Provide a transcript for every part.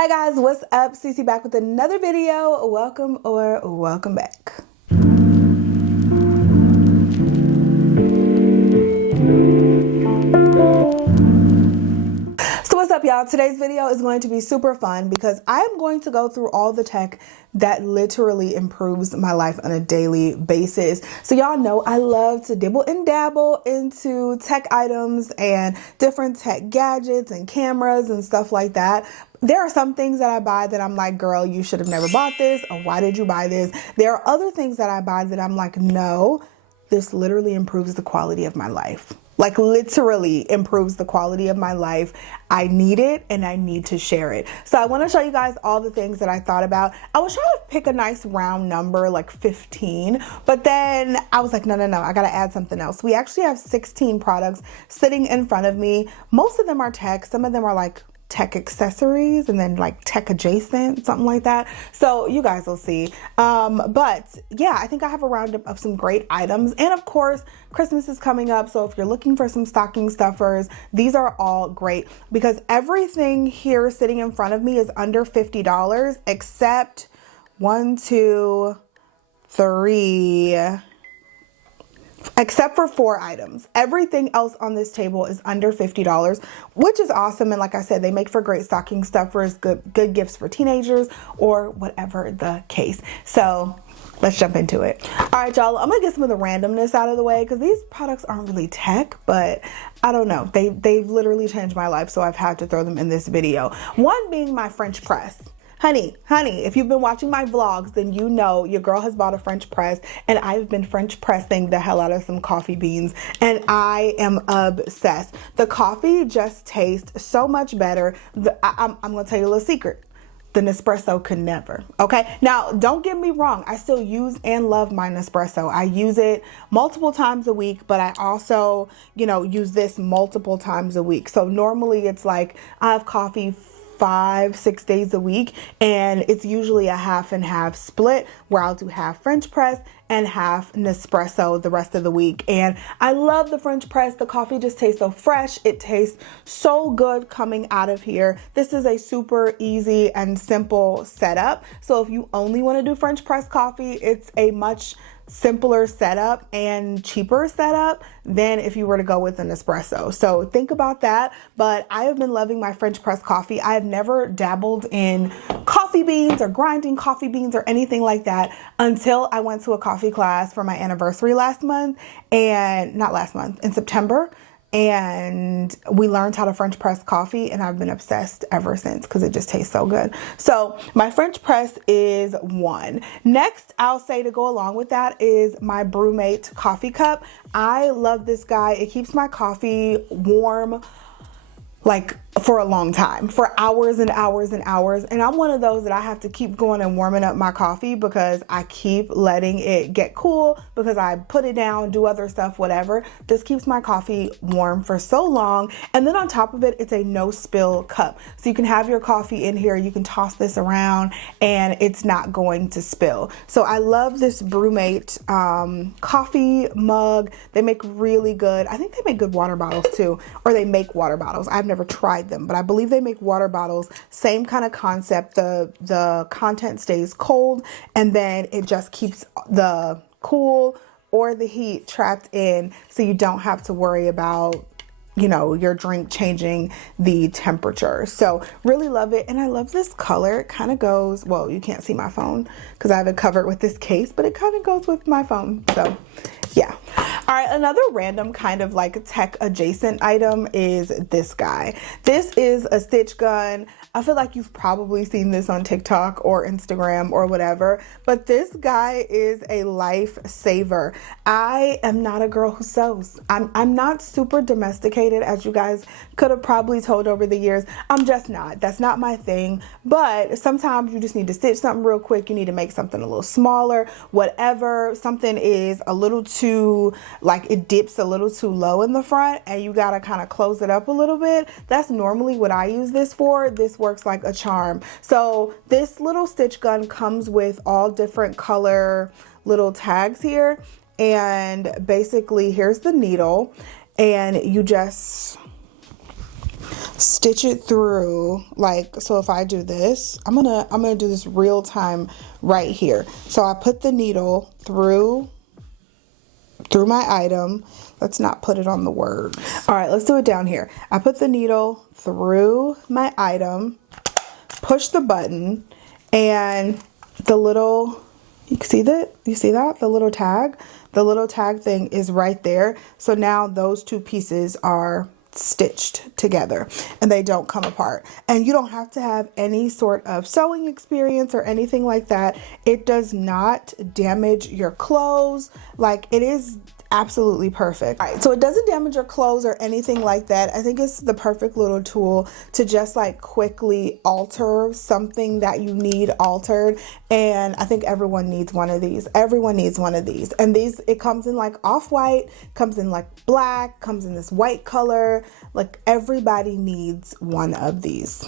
Hi guys, what's up? Cece back with another video. Welcome or welcome back. So what's up, y'all? Today's video is going to be super fun because I am going to go through all the tech that literally improves my life on a daily basis. So y'all know I love to dibble and dabble into tech items and different tech gadgets and cameras and stuff like that. There are some things that I buy that I'm like, girl, you should have never bought this, or why did you buy this? There are other things that I buy that I'm like, no, this literally improves the quality of my life. Like literally improves the quality of my life. I need it and I need to share it. So I want to show you guys all the things that I thought about. I was trying to pick a nice round number like 15, but then I was like, no, I got to add something else. We actually have 16 products sitting in front of me. Most of them are tech. Some of them are like tech accessories and then like tech adjacent, something like that. So you guys will see. But yeah, I think I have a roundup of some great items. And of course, Christmas is coming up. So if you're looking for some stocking stuffers, these are all great because everything here sitting in front of me is under $50 except 1, 2, 3, except for 4 items. Everything else on this table is under $50, which is awesome. And like I said, they make for great stocking stuffers, good gifts for teenagers or whatever the case. So let's jump into it. All right, y'all, I'm gonna get some of the randomness out of the way because these products aren't really tech, but I don't know. They've literally changed my life, so I've had to throw them in this video. One being my French press. Honey, if you've been watching my vlogs, then you know your girl has bought a French press and I've been French pressing the hell out of some coffee beans and I am obsessed. The coffee just tastes so much better. I'm going to tell you a little secret. The Nespresso could never. Okay. Now, don't get me wrong. I still use and love my Nespresso. I use it multiple times a week, but I also, use this multiple times a week. So normally it's like I have coffee 5-6 days a week, and it's usually a half and half split where I'll do half French press and half Nespresso the rest of the week. And I love the French press. The coffee just tastes so fresh. It tastes so good coming out of here. This is a super easy and simple setup. So if you only want to do French press coffee, it's a much simpler setup and cheaper setup than if you were to go with an espresso. So think about that. But I have been loving my French press coffee. I have never dabbled in coffee beans or grinding coffee beans or anything like that until I went to a coffee class for my anniversary in September. And we learned how to French press coffee and I've been obsessed ever since because it just tastes so good. So my French press is one. Next, I'll say to go along with that is my BrewMate coffee cup. I love this guy. It keeps my coffee warm like for a long time, for hours and hours and hours. And I'm one of those that I have to keep going and warming up my coffee because I keep letting it get cool because I put it down, do other stuff, whatever. This keeps my coffee warm for so long. And then on top of it, it's a no spill cup. So you can have your coffee in here, you can toss this around and it's not going to spill. So I love this BrewMate coffee mug. They make really good, I think they make good water bottles too, or they make water bottles. I've never tried them, but I believe they make water bottles. Same kind of concept. The content stays cold and then it just keeps the cool or the heat trapped in so you don't have to worry about your drink changing the temperature. So really love it. And I love this color. It kind of goes, well, you can't see my phone because I have it covered with this case, but it kind of goes with my phone. So yeah. All right, another random kind of like tech adjacent item is this guy. This is a stitch gun. I feel like you've probably seen this on TikTok or Instagram or whatever, but this guy is a lifesaver. I am not a girl who sews. I'm not super domesticated, as you guys could have probably told over the years. I'm just not. That's not my thing. But sometimes you just need to stitch something real quick. You need to make something a little smaller, whatever. Something is a little too, like it dips a little too low in the front and you got to kind of close it up a little bit. That's normally what I use this for. This works like a charm. So this little stitch gun comes with all different color little tags here. And basically here's the needle and you just stitch it through, like, so if I do this, I'm gonna do this real time right here. So I put the needle through my item. Let's not put it on the word. All right, let's do it down here. I put the needle through my item, push the button, and the little, you see that? You see that? The little tag thing is right there. So now those two pieces are stitched together and they don't come apart. And you don't have to have any sort of sewing experience or anything like that. It does not damage your clothes. Like, it is absolutely perfect. All right, so it doesn't damage your clothes or anything like that. I think it's the perfect little tool to just like quickly alter something that you need altered. And I think everyone needs one of these. Everyone needs one of these. And these, it comes in like off-white, comes in like black, comes in this white color. Like, everybody needs one of these.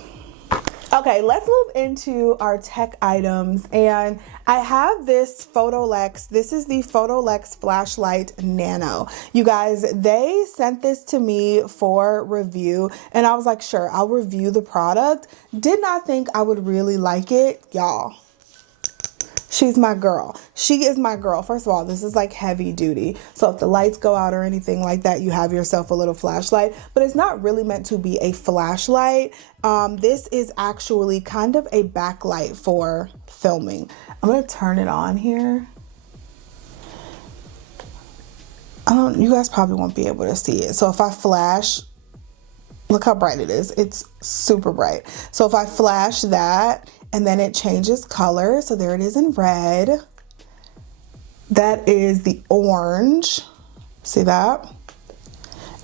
Okay, let's move into our tech items, and I have this Photolex. This is the Photolex Flashlight Nano. You guys, they sent this to me for review, and I was like, sure, I'll review the product. Did not think I would really like it, y'all. She's my girl. She is my girl. First of all, this is like heavy duty. So if the lights go out or anything like that, you have yourself a little flashlight, but it's not really meant to be a flashlight. This is actually kind of a backlight for filming. I'm going to turn it on here. You guys probably won't be able to see it. So if I flash, look how bright it is. It's super bright. So if I flash that, and then it changes color. So there it is in red. That is the orange. See that?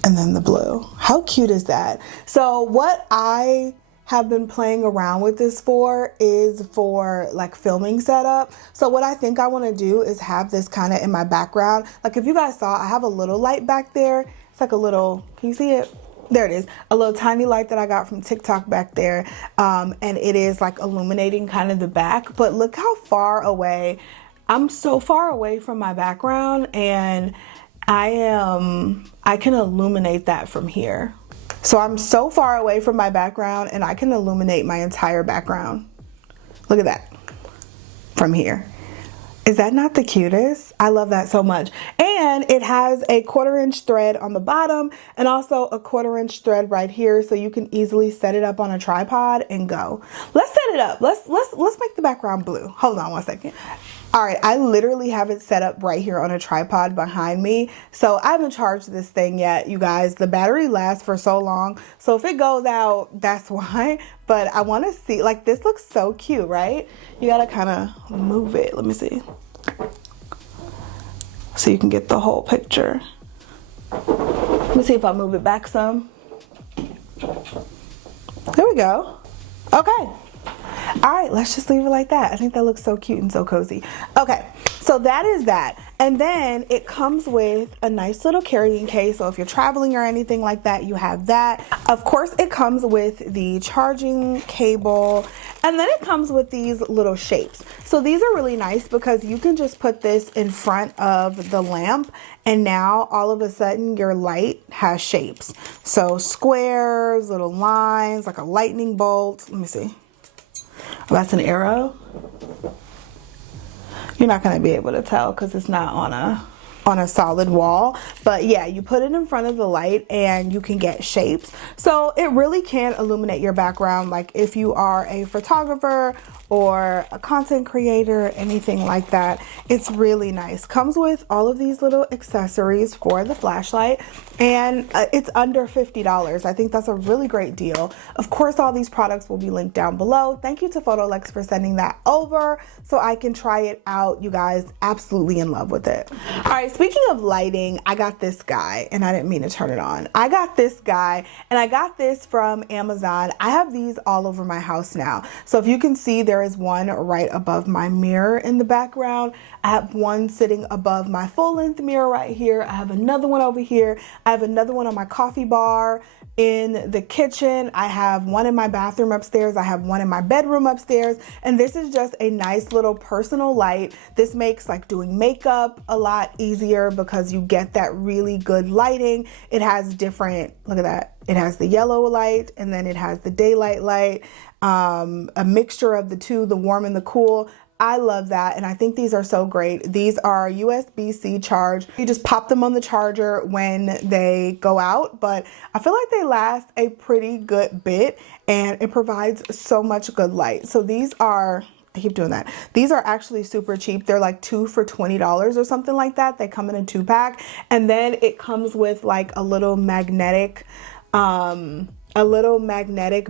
And then the blue. How cute is that? So what I have been playing around with this for is for like filming setup. So what I think I want to do is have this kind of in my background. Like, if you guys saw, I have a little light back there. It's like a little, can you see it? There it is, a little tiny light that I got from TikTok back there, and it is like illuminating kind of the back. But look how far away, I'm so far away from my background, and I can illuminate that from here. So I'm so far away from my background and I can illuminate my entire background. Look at that from here. Is that not the cutest? I love that so much. And it has a 1/4 inch thread on the bottom and also a 1/4 inch thread right here, so you can easily set it up on a tripod and go. Let's set it up. Let's make the background blue. Hold on one second. All right, I literally have it set up right here on a tripod behind me. So I haven't charged this thing yet, you guys. The battery lasts for so long. So if it goes out, that's why. But I want to see, like, this looks so cute, right? You got to kind of move it. Let me see. So you can get the whole picture. Let me see if I move it back some. There we go. Okay. All right, let's just leave it like that. I think that looks so cute and so cozy. Okay, so that is that. And then it comes with a nice little carrying case. So if you're traveling or anything like that, you have that. Of course, it comes with the charging cable. And then it comes with these little shapes. So these are really nice because you can just put this in front of the lamp. And now all of a sudden your light has shapes. So squares, little lines, like a lightning bolt. Let me see. Oh, that's an arrow. You're not going to be able to tell because it's not on a solid wall, but yeah, you put it in front of the light and you can get shapes. So it really can illuminate your background, like if you are a photographer or a content creator, anything like that. It's really nice. Comes with all of these little accessories for the flashlight, and it's under $50. I think that's a really great deal. Of course, all these products will be linked down below. Thank you to Photolex for sending that over so I can try it out. You guys, absolutely in love with it. All right, speaking of lighting, I got this guy, and I didn't mean to turn it on. I got this guy, and I got this from Amazon. I have these all over my house now. So if you can see, there is one right above my mirror in the background. I have one sitting above my full-length mirror right here. I have another one over here. I have another one on my coffee bar in the kitchen. I have one in my bathroom upstairs. I have one in my bedroom upstairs. And this is just a nice little personal light. This makes like doing makeup a lot easier. easier because you get that really good lighting. It has different, look at that. It has the yellow light and then it has the daylight light, a mixture of the two, the warm and the cool. I love that, and I think these are so great. These are USB-C charge. You just pop them on the charger when they go out, but I feel like they last a pretty good bit, and it provides so much good light. So these are, I keep doing that. These are actually super cheap. They're like 2 for $20 or something like that. They come in a 2-pack, and then it comes with like a little magnetic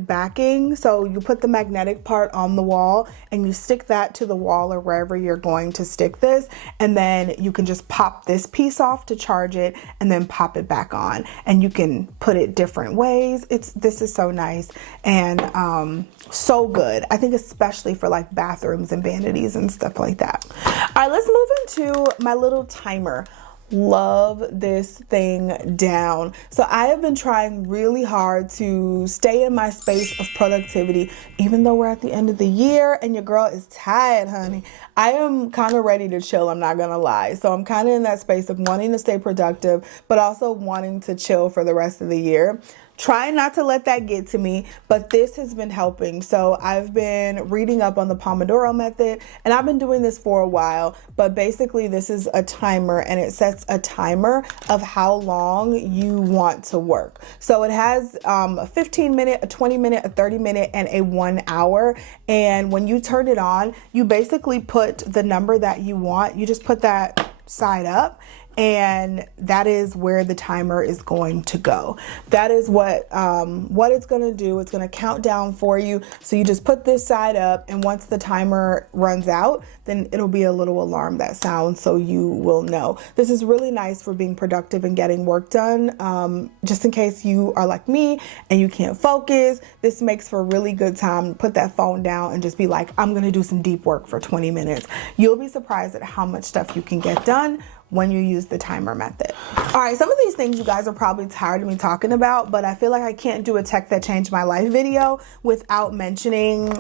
backing. So you put the magnetic part on the wall and you stick that to the wall or wherever you're going to stick this, and then you can just pop this piece off to charge it and then pop it back on, and you can put it different ways. This is so nice and so good. I think especially for like bathrooms and vanities and stuff like that. All right, let's move into my little timer. Love this thing down. So I have been trying really hard to stay in my space of productivity, even though we're at the end of the year and your girl is tired, honey. I am kind of ready to chill, I'm not gonna lie. So I'm kind of in that space of wanting to stay productive, but also wanting to chill for the rest of the year. Trying not to let that get to me, but this has been helping. So I've been reading up on the Pomodoro method, and I've been doing this for a while, but basically this is a timer, and it sets a timer of how long you want to work. So it has a 15-minute, a 20-minute, a 30-minute, and a 1 hour. And when you turn it on, you basically put the number that you want. You just put that side up, and that is where the timer is going to go. That is what it's gonna do. It's gonna count down for you. So you just put this side up, and once the timer runs out, then it'll be a little alarm that sounds, so you will know. This is really nice for being productive and getting work done. Just in case you are like me and you can't focus, this makes for a really good time. Put that phone down and just be like, I'm gonna do some deep work for 20 minutes. You'll be surprised at how much stuff you can get done when you use the timer method. All right, some of these things you guys are probably tired of me talking about, but I feel like I can't do a tech that changed my life video without mentioning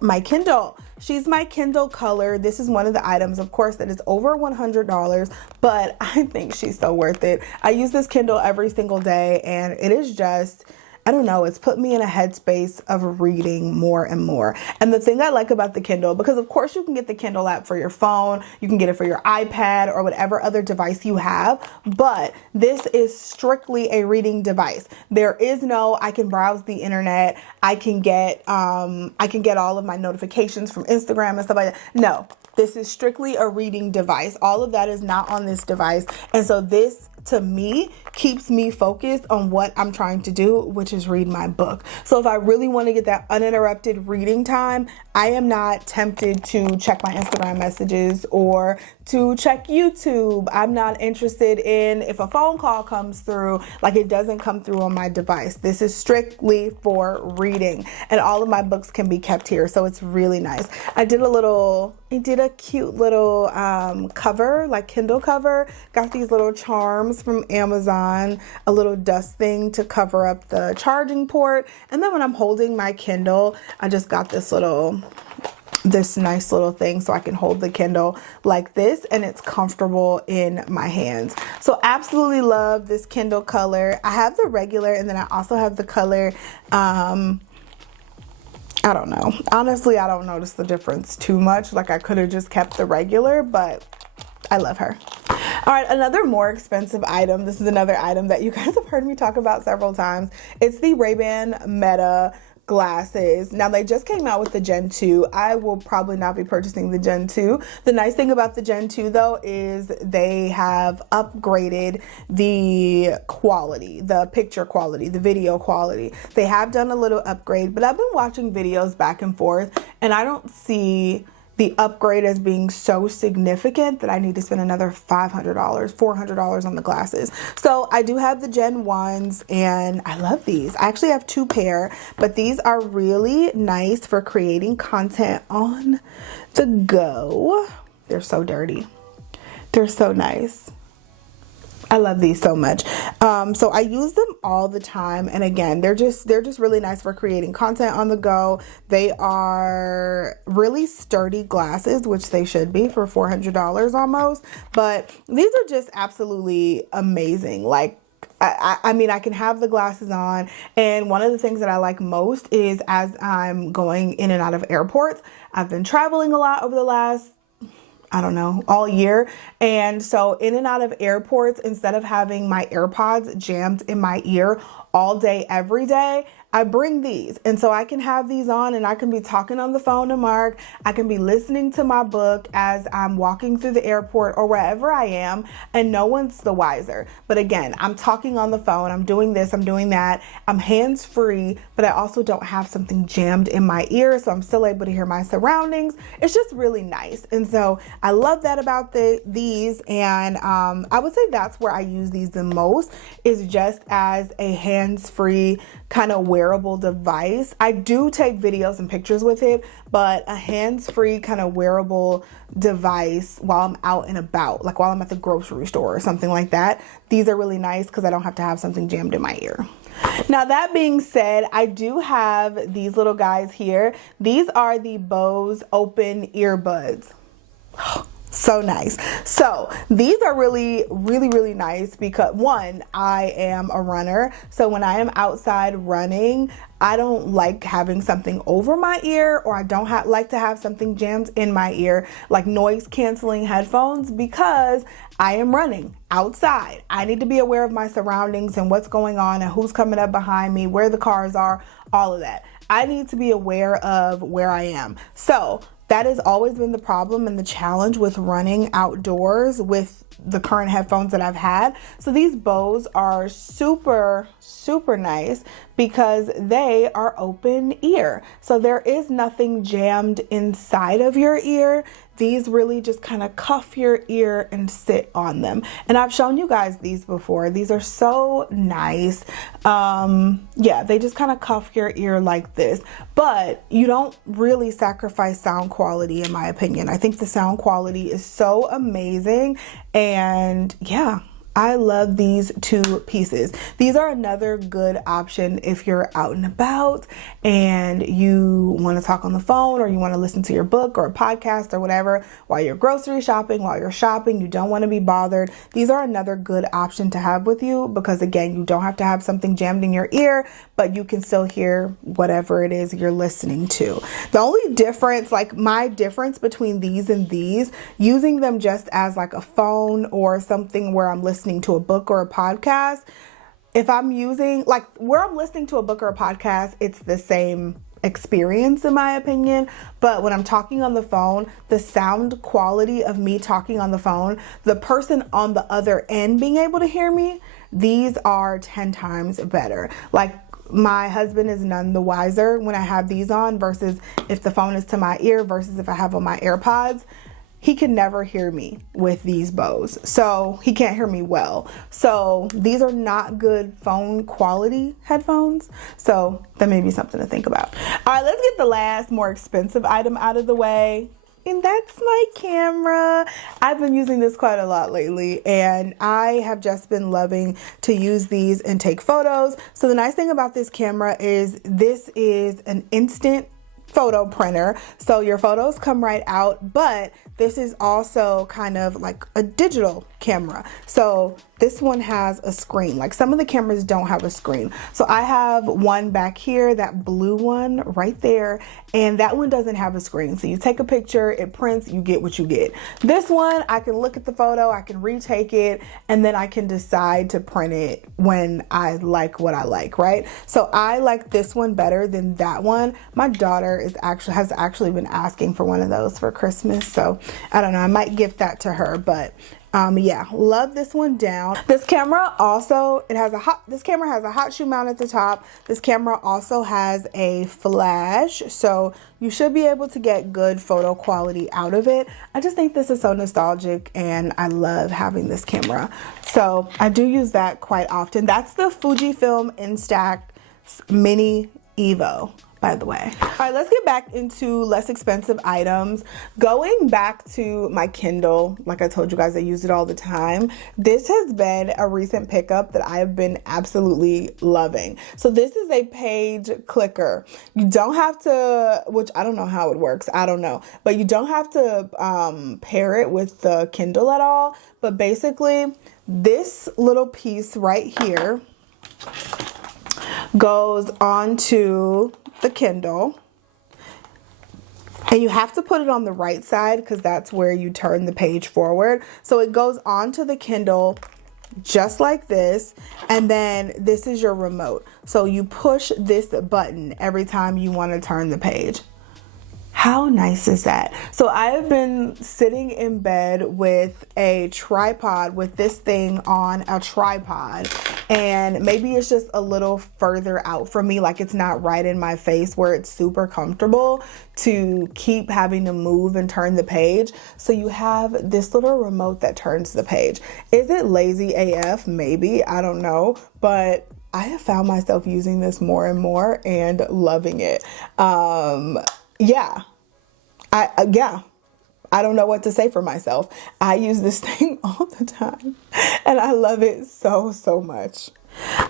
my Kindle. She's my Kindle Color. This is one of the items, of course, that is over $100, but I think she's so worth it. I use this Kindle every single day, and it is just, I don't know, it's put me in a headspace of reading more and more. And the thing I like about the Kindle, because of course you can get the Kindle app for your phone, you can get it for your iPad or whatever other device you have, but this is strictly a reading device. There is no, I can browse the internet, I can get all of my notifications from Instagram and stuff like that. No, this is strictly a reading device. All of that is not on this device. And so this, to me, keeps me focused on what I'm trying to do, which is read my book. So if I really want to get that uninterrupted reading time, I am not tempted to check my Instagram messages or to check YouTube. I'm not interested in if a phone call comes through, like it doesn't come through on my device. This is strictly for reading, and all of my books can be kept here. So it's really nice. I did a cute little cover, like Kindle cover. Got these little charms from Amazon, a little dust thing to cover up the charging port. And then when I'm holding my Kindle, I just got this nice little thing so I can hold the Kindle like this, and it's comfortable in my hands. So absolutely love this Kindle Color. I have the regular, and then I also have the color, I don't know. Honestly, I don't notice the difference too much. Like I could have just kept the regular, but I love her. All right, another more expensive item. This is another item that you guys have heard me talk about several times. It's the Ray-Ban Meta glasses. Now they just came out with the Gen 2. I will probably not be purchasing the Gen 2. The nice thing about the Gen 2 though is they have upgraded the quality, the picture quality, the video quality. They have done a little upgrade, but I've been watching videos back and forth, and I don't see the upgrade as being so significant that I need to spend another $500, $400 on the glasses. So I do have the Gen 1s, and I love these. I actually have 2 pair, but these are really nice for creating content on the go. They're so dirty. They're so nice. I love these so much. So I use them all the time. And again, they're just really nice for creating content on the go. They are really sturdy glasses, which they should be for $400 almost. But these are just absolutely amazing. Like, I mean, I can have the glasses on, and one of the things that I like most is as I'm going in and out of airports. I've been traveling a lot over the last, I don't know, all year. And so in and out of airports, instead of having my AirPods jammed in my ear all day, every day, I bring these. And so I can have these on and I can be talking on the phone to Mark. I can be listening to my book as I'm walking through the airport or wherever I am, and no one's the wiser. But again, I'm talking on the phone. I'm doing this, I'm doing that. I'm hands-free, but I also don't have something jammed in my ear, so I'm still able to hear my surroundings. It's just really nice. And so I love that about these. And I would say that's where I use these the most, is just as a hands-free kind of wearable device. I do take videos and pictures with it, but a hands-free kind of wearable device while I'm out and about, like while I'm at the grocery store or something like that. These are really nice because I don't have to have something jammed in my ear. Now, that being said, I do have these little guys here. These are the Bose Open earbuds. So nice. So these are really nice because, one, I am a runner. So when I am outside running, I don't like having something over my ear, or I don't like to have something jammed in my ear, like noise canceling headphones, because I am running outside. I need to be aware of my surroundings and what's going on and who's coming up behind me, where the cars are, all of that. I need to be aware of where I am. So that has always been the problem and the challenge with running outdoors with the current headphones that I've had. So these Bose are super nice because they are open ear. So there is nothing jammed inside of your ear. These really just kind of cuff your ear and sit on them. And I've shown you guys these before. These are so nice. Yeah, they just kind of cuff your ear like this, but you don't really sacrifice sound quality, in my opinion. I think the sound quality is so amazing. And yeah, I love these two pieces. These are another good option if you're out and about and you want to talk on the phone, or you want to listen to your book or a podcast or whatever while you're grocery shopping, while you're shopping, you don't want to be bothered. These are another good option to have with you because, again, you don't have to have something jammed in your ear, but you can still hear whatever it is you're listening to. The only difference, like my difference between these and these, using them just as like a phone or something where I'm listening to a book or a podcast, if I'm using, like where I'm listening to a book or a podcast, it's the same experience in my opinion. But when I'm talking on the phone, the sound quality of me talking on the phone, the person on the other end being able to hear me, these are 10 times better. Like, my husband is none the wiser when I have these on versus if the phone is to my ear versus if I have on my AirPods. He can never hear me with these Bose. So he can't hear me well. So these are not good phone quality headphones. So that may be something to think about. All right, let's get the last more expensive item out of the way. And that's my camera. I've been using this quite a lot lately, and I have just been loving to use these and take photos. So the nice thing about this camera is this is an instant photo printer, so your photos come right out, but this is also kind of like a digital camera. So this one has a screen. Like some of the cameras don't have a screen. So I have one back here, that blue one right there, and that one doesn't have a screen. So you take a picture, it prints, you get what you get. This one, I can look at the photo, I can retake it, and then I can decide to print it when I like what I like, right? So I like this one better than that one. My daughter has actually been asking for one of those for Christmas. So I don't know, I might gift that to her, but yeah, love this one down. This camera also, this camera has a hot shoe mount at the top. This camera also has a flash, so you should be able to get good photo quality out of it. I just think this is so nostalgic and I love having this camera. So I do use that quite often. That's the Fujifilm Instax Mini Evo. by the way. All right, let's get back into less expensive items. Going back to my Kindle, like I told you guys, I use it all the time. This has been a recent pickup that I have been absolutely loving. So this is a page clicker. You don't have to, which I don't know how it works, I don't know, but you don't have to pair it with the Kindle at all. But basically, this little piece right here goes onto the Kindle, and you have to put it on the right side because that's where you turn the page forward. So it goes onto the Kindle just like this, and then this is your remote. So you push this button every time you want to turn the page. How nice is that? So I have been sitting in bed with a tripod, with this thing on a tripod, and maybe it's just a little further out from me, like it's not right in my face where it's super comfortable to keep having to move and turn the page. So you have this little remote that turns the page. Is it lazy AF? Maybe, I don't know, but I have found myself using this more and more and loving it. Yeah, I don't know what to say for myself. I use this thing all the time and I love it so, so much.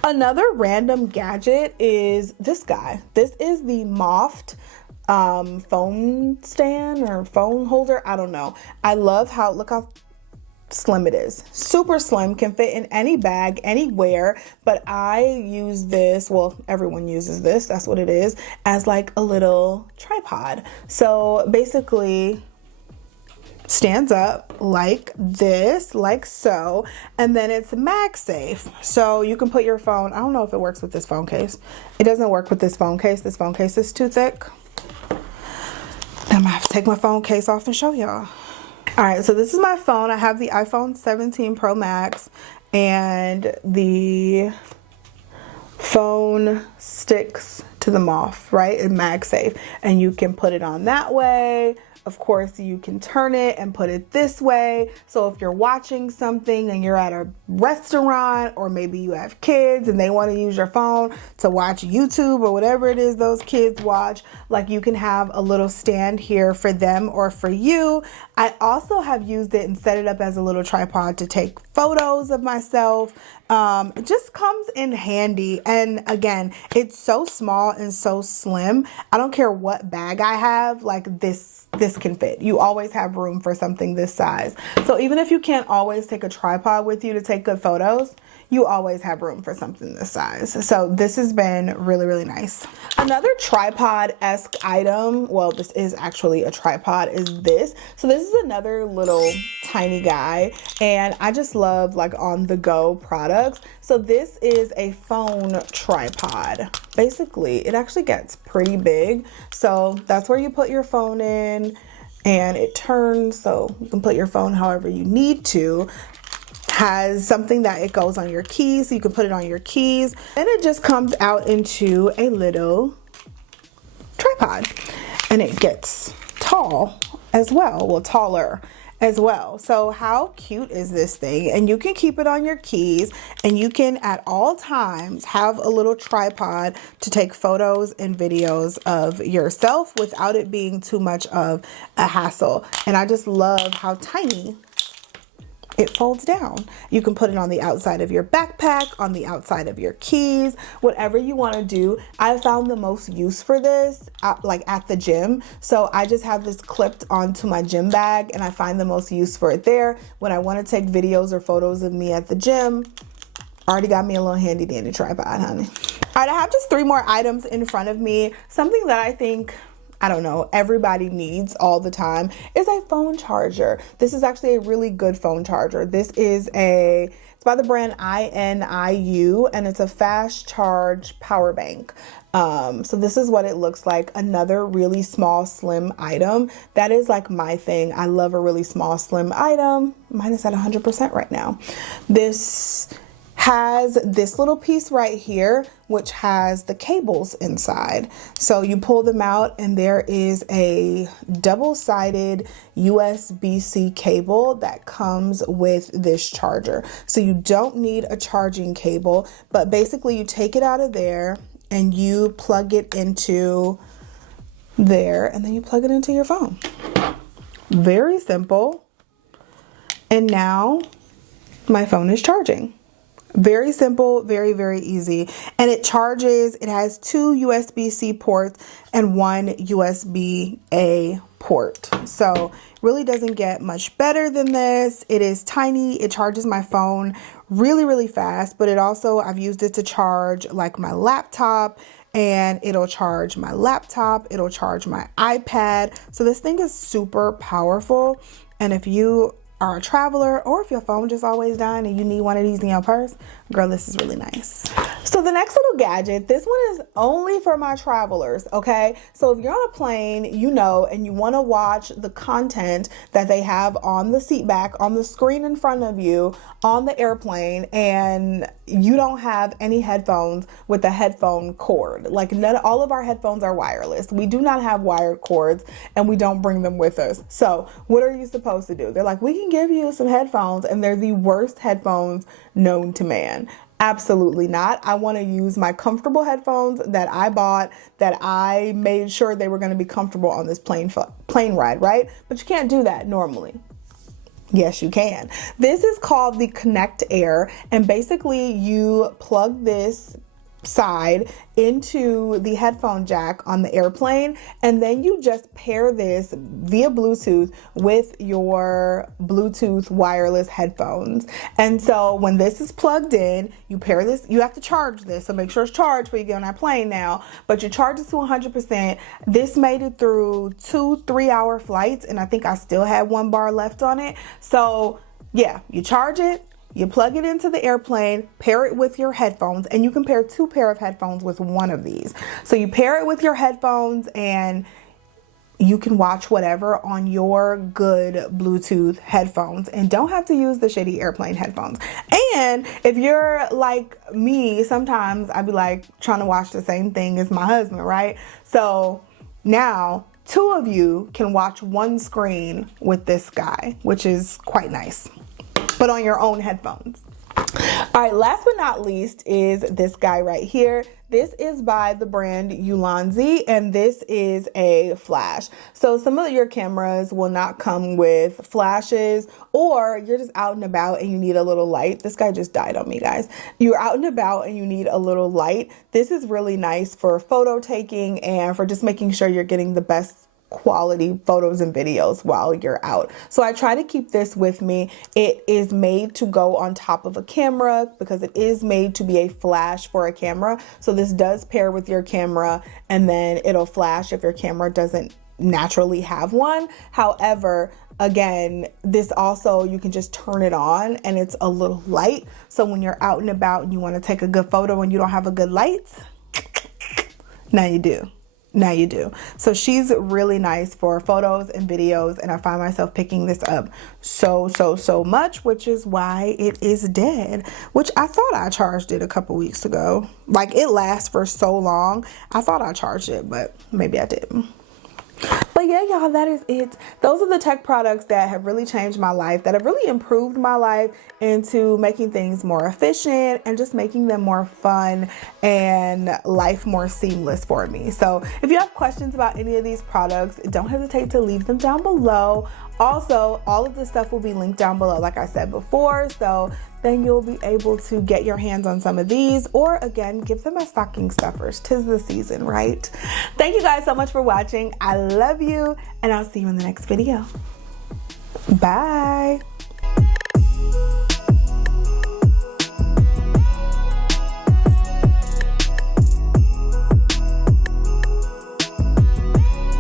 Another random gadget is this guy. This is the Moft phone stand or phone holder. I don't know. I love how, look how slim it is. Super slim, can fit in any bag, anywhere, but I use this, well, everyone uses this, that's what it is, as like a little tripod. So basically stands up like this, like so, and then it's MagSafe. So you can put your phone, I don't know if it works with this phone case. It doesn't work with this phone case. This phone case is too thick. I'm gonna have to take my phone case off and show y'all. All right, so this is my phone. I have the iPhone 17 Pro Max, and the phone sticks to the Moft, right? And MagSafe, and you can put it on that way. Of course, you can turn it and put it this way. So if you're watching something and you're at a restaurant, or maybe you have kids and they want to use your phone to watch YouTube or whatever it is those kids watch, like you can have a little stand here for them or for you. I also have used it and set it up as a little tripod to take photos of myself. It just comes in handy, and again, it's so small and so slim. I don't care what bag I have, like this can fit. You always have room for something this size. So even if you can't always take a tripod with you to take good photos, you always have room for something this size. So this has been really, really nice. Another tripod-esque item, well, this is actually a tripod, is this. So this is another little tiny guy, and I just love like on-the-go products. So this is a phone tripod. Basically, it actually gets pretty big. So that's where you put your phone in, and it turns so you can put your phone however you need to. Has something that it goes on your keys, so you can put it on your keys, and it just comes out into a little tripod, and it gets tall as well, taller as well. So how cute is this thing? And you can keep it on your keys, and you can at all times have a little tripod to take photos and videos of yourself without it being too much of a hassle. And I just love how tiny it folds down. You can put it on the outside of your backpack, on the outside of your keys, whatever you want to do. I found the most use for this like at the gym. So I just have this clipped onto my gym bag, and I find the most use for it there. When I want to take videos or photos of me at the gym, already got me a little handy dandy tripod, honey. All right, I have just 3 more items in front of me. Something that I think, I don't know, everybody needs all the time is a phone charger. This is actually a really good phone charger. This is it's by the brand INIU, and it's a fast charge power bank. So this is what it looks like. Another really small, slim item. That is like my thing. I love a really small, slim item. Mine is at 100% right now. This has this little piece right here, which has the cables inside. So you pull them out, and there is a double-sided USB-C cable that comes with this charger. So you don't need a charging cable, but basically you take it out of there, and you plug it into there, and then you plug it into your phone. Very simple. And now my phone is charging. Very simple, very, very easy. And it charges, it has 2 USB-C ports and 1 USB-A port. So really doesn't get much better than this. It is tiny. It charges my phone really, really fast, but it also, I've used it to charge like my laptop, and it'll charge my laptop. It'll charge my iPad. So this thing is super powerful. And if you are a traveler, or if your phone just always dying and you need one of these in your purse, girl, this is really nice. So the next little gadget, this one is only for my travelers, okay? So if you're on a plane, you know, and you want to watch the content that they have on the seat back, on the screen in front of you, on the airplane, and you don't have any headphones with a headphone cord. Like all of our headphones are wireless. We do not have wired cords, and we don't bring them with us. So what are you supposed to do? They're like, we can give you some headphones, and they're the worst headphones known to man. Absolutely not. I want to use my comfortable headphones that I bought, that I made sure they were going to be comfortable on this plane ride, right? But you can't do that normally. Yes, you can. This is called the Connect Air, and basically you plug this side into the headphone jack on the airplane, and then you just pair this via Bluetooth with your Bluetooth wireless headphones. And so when this is plugged in, you pair this, you have to charge this, so make sure it's charged before you get on that plane now, but you charge it to 100%. This made it through 2-3 hour flights, and I think I still had 1 bar left on it. So yeah, you charge it, you plug it into the airplane, pair it with your headphones, and you can pair 2 pair of headphones with one of these. So you pair it with your headphones, and you can watch whatever on your good Bluetooth headphones and don't have to use the shitty airplane headphones. And if you're like me, sometimes I'd be like trying to watch the same thing as my husband, right? So now 2 of you can watch one screen with this guy, which is quite nice, but on your own headphones. All right, last but not least is this guy right here. This is by the brand Ulanzi, and this is a flash. So some of your cameras will not come with flashes, or you're just out and about and you need a little light. This guy just died on me, guys. You're out and about and you need a little light. This is really nice for photo taking and for just making sure you're getting the best quality photos and videos while you're out. So I try to keep this with me. It is made to go on top of a camera because it is made to be a flash for a camera. So this does pair with your camera, and then it'll flash if your camera doesn't naturally have one. However, again, this also, you can just turn it on and it's a little light. So when you're out and about and you want to take a good photo and you don't have a good light, now you do. Now you do. So she's really nice for photos and videos, and I find myself picking this up so much, which is why it is dead, which I thought I charged it a couple weeks ago. Like, it lasts for so long. I thought I charged it, but maybe I didn't. But yeah, y'all, that is it. Those are the tech products that have really changed my life, that have really improved my life into making things more efficient and just making them more fun and life more seamless for me. So if you have questions about any of these products, don't hesitate to leave them down below. Also, all of this stuff will be linked down below, like I said before, so then you'll be able to get your hands on some of these, or again, give them as stocking stuffers. 'Tis the season, right? Thank you guys so much for watching. I love you, and I'll see you in the next video. Bye.